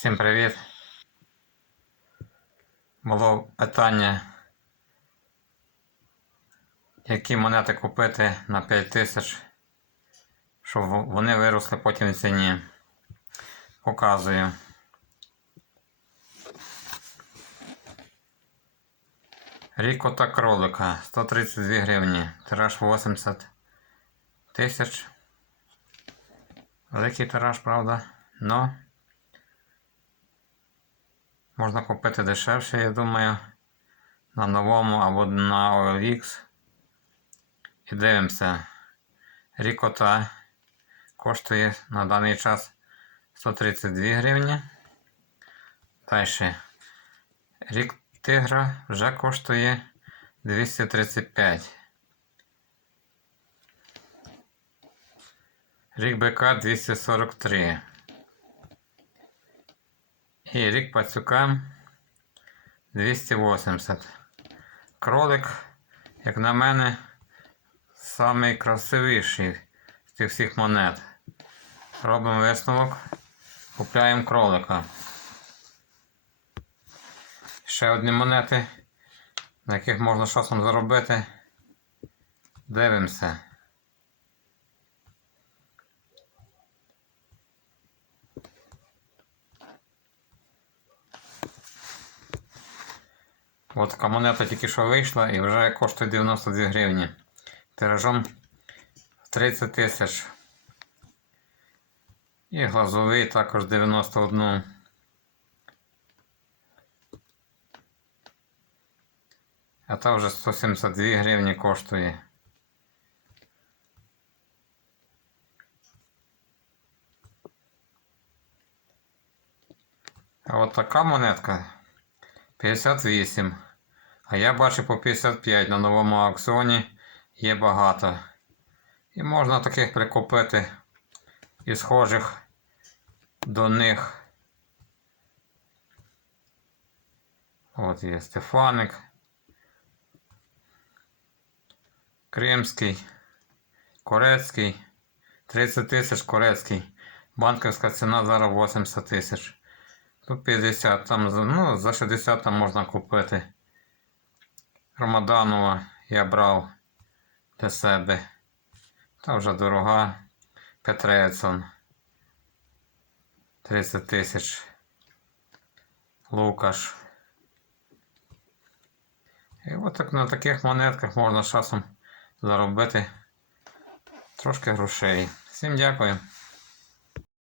Всім привіт. Було питання, які монети купити на 5 тисяч, щоб вони виросли потім в ціні. Показую. Ріко та кролика 132 гривні. Тираж 80 тисяч. Великий тираж, правда? Но можна купити дешевше, я думаю, на новому або на OLX. І дивимося. Рікота коштує на даний час 132 гривні. Далі. Рік тигра вже коштує 235. Рік бика 243. І рік пацюка 280. Кролик, як на мене, самий красивіший з тих всіх монет. Робимо висновок, купляємо кролика. Ще одні монети, на яких можна часом заробити. Дивимося. От така монета тільки що вийшла і вже коштує 92 гривні. Тиражом 30 тисяч. І глазовий також 91. А та вже 172 гривні коштує. А от така монетка 58. А я бачу по 55 на новому аукціоні є багато. І можна таких прикупити і схожих до них. От є Стефаник. Кримський, Корецький, 30 тисяч Корецький. Банківська ціна зараз 80 тисяч. Тут 50, там ну, за 60 там можна купити. Рамаданова я брав для себе. Та вже дорога. Петрецон. 30 тисяч. Лукаш. І от так на таких монетках можна часом заробити трошки грошей. Всім дякую.